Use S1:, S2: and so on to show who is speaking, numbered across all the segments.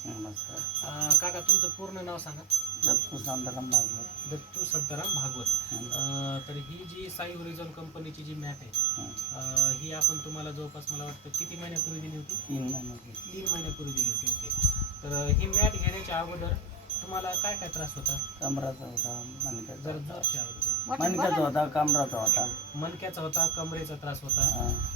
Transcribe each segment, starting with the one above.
S1: नमस्कार.
S2: काका तुमचं पूर्ण नाव सांगा.
S1: दत्तू शांताराम भागवत.
S2: दत्तू सत्ताराम भागवत. तर ही जी साई ओरिझॉन कंपनीची जी मॅट आहे ही आपण तुम्हाला जवळपास मला वाटतं किती महिन्यापूर्वी दिली होती?
S1: 3 महिने.
S2: 3 महिन्यापूर्वी दिली होती. ओके. तर ही मॅट घेण्याच्या अगोदर तुम्हाला काय काय त्रास होता?
S1: कमराचा होता, मणक्याचा
S2: जर
S1: होता.
S2: जोरशी आवाज येतो.
S1: मणक्याचा होता, कमराचा होता.
S2: मणक्याचा होता, कमरेचा त्रास होता.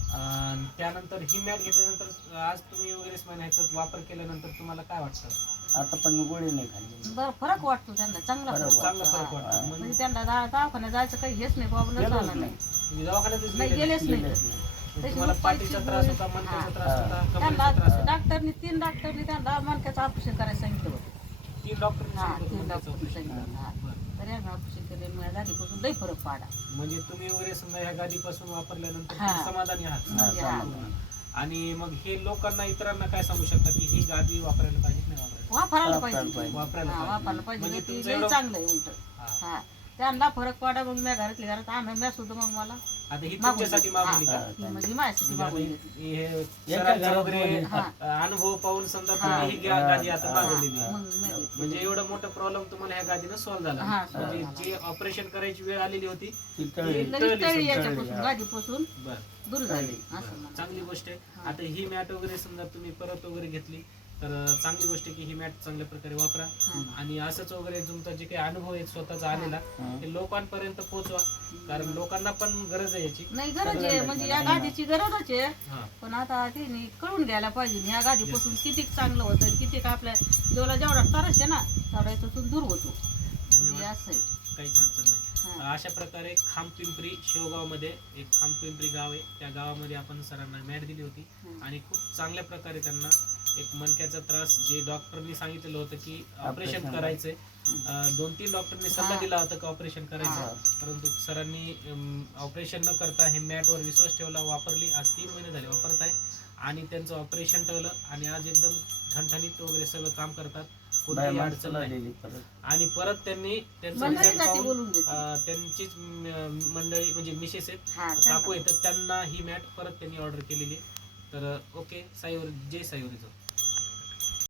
S2: त्यानंतर ही मॅट घेतल्यानंतर आज तुम्ही वगैरे ह्याचा वापर केल्यानंतर तुम्हाला काय वाटतं?
S1: आता पण मी गोळी नाही खाल्ली.
S3: बरं फरक वाटतो त्यांना, चांगला
S1: फरक
S3: फरक
S2: चांगला
S3: वाटतो.
S2: फरक वाटतो.
S3: म्हणजे त्यांना दवाखान्यात जायचं काही हेच नाही, प्रॉब्लेम
S1: गेलोच
S3: झाला नाही.
S1: नाही.
S2: दवाखान्यातच
S3: नाही
S2: गेले
S3: गेलेच नाही.
S1: गेलेच नाही.
S2: तुम्हाला पाठीचा त्रास होता, मणक्याचा त्रास होता, कमरेचा
S3: त्यांना
S2: त्रास होता.
S3: तीन डॉक्टरनी त्यांना मणक्याचं ऑपरेशन करायला सांगितलं होतं.
S2: 3 डॉक्टरांनी
S3: हा,
S2: सांगितलं
S3: 3
S2: मणक्याचं
S3: डॉक्टरनी
S2: ऑपरेशन.
S3: सांगितलं. हा.
S2: बरं.
S3: तर यांना ऑपरेशन केले, माझ्या गाडीपासून लई फरक पाडा.
S2: म्हणजे तुम्ही वगैरे समजा ह्या गादीपासून वापरल्यानंतर
S3: हा.
S2: तुम्ही समाधानी आहात.
S3: म्हणजे हा.
S2: आणि मग हे लोकांना इतरांना काय सांगू शकता की ही गादी वापरायला पाहिजे की नाही वापरायला?
S3: वापरायला
S1: वापरायला
S3: पाहिजे.
S1: पाहिजे.
S2: वापरायला
S3: हा,
S2: पाहिजे.
S3: वापरायला पाहिजे.
S2: म्हणजे
S3: ते
S2: तुमचं
S3: लई
S2: एवढं-
S3: चांगलं आहे उलट.
S2: हा.
S3: हा, त्यांना फरक पाडा. मग मी घरातल्या घरात आणून सुद्धा मग मला
S2: आता ही
S3: मागून
S2: तुमच्यासाठी
S3: घेतली.
S2: मागवली
S3: हा,
S2: का?
S3: ही म्हणजे माझ्यासाठी मागून घेतली.
S2: हे
S1: एका
S2: सरांचा
S1: घरात
S2: वगैरे
S1: दोन्ही.
S3: हा.
S2: अनुभव पाहून समजा
S3: हा.
S2: तुम्ही ही गादी आता
S1: हा.
S2: मागवलेली आहे.
S3: मग मी-
S2: म्हणजे एवढा मोठा प्रॉब्लेम तुम्हाला ह्या गादीनं सॉल्व्ह झाला.
S3: हा,
S2: म्हणजे
S3: solve
S2: जी ऑपरेशन करायची वेळ आलेली होती
S1: ती तळी.
S2: ती
S3: लगेच तळी
S2: समजा.
S3: याच्यापासून
S1: हा.
S3: गादीपासून
S2: बरं.
S3: दूर झाली
S1: बरं.
S3: असं म्हणा.
S2: चांगली गोष्ट आहे.
S3: हा.
S2: आता ही मॅट वगैरे समजा तुम्ही परत वगैरे घेतली तर चांगली गोष्ट आहे की ही मॅट चांगल्या प्रकारे वापरा.
S3: हा.
S2: आणि असंच वगैरे तुमचा जे काही अनुभव आहे स्वतःचा आलेला
S1: हा.
S2: ते लोकांपर्यंत पोहोचवा. कारण लोकांना पण गरज आहे याची.
S3: नाही गरज आहे, म्हणजे या गादीची गरजच आहे.
S2: हा.
S3: पण आता तिने कळून घ्यायला पाहिजे या गादीपासून किती चांगलं होतं, किती आपल्या जेवढा जेवढा त्रास आहे ना तेवढा याच्यातून दूर होतो. म्हणजे
S2: धन्यवाद.
S3: असं आहे.
S2: काहीच अडचण नाही.
S3: हा.
S2: अशा प्रकारे खामपिंपरी शेवगावमध्ये एक खामपिंपरी गाव आहे. त्या गावामध्ये आपण सरांना मॅट दिली होती
S3: हम्म.
S2: आणि खूप चांगल्या प्रकारे त्यांना एक मणक्याचा त्रास जे डॉक्टरनी सांगितलेलं होतं की ऑपरेशन
S1: Operation
S2: करायचंय. 2-3 डॉक्टरनी सल्ला
S3: हा.
S2: दिला होता की ऑपरेशन
S3: हा.
S2: करायचं, परंतु सरांनी ऑपरेशन न करता हे मॅटवर विश्वास ठेवला, वापरली. आज 3 महिने झाले वापरताय आणि त्यांचं ऑपरेशन ठेवलं आणि आज एकदम ठणठणीत वगैरे सगळं काम करतात. कोणतीही
S1: बाय
S2: अडचण
S1: माणसाला
S2: नाही.
S1: दिली परत.
S2: आणि परत त्यांनी त्यांचं
S3: मंडळीसाठी
S2: result पाहून,
S3: बोलून घेतली.
S2: त्यांचीच मंडळी म्हणजे मिसेस आहेत,
S3: हा,
S2: काकू आहेत, तर त्यांना ही मॅट परत त्यांनी ऑर्डर केलेली. तर ओके, जय साई ओरिझॉन.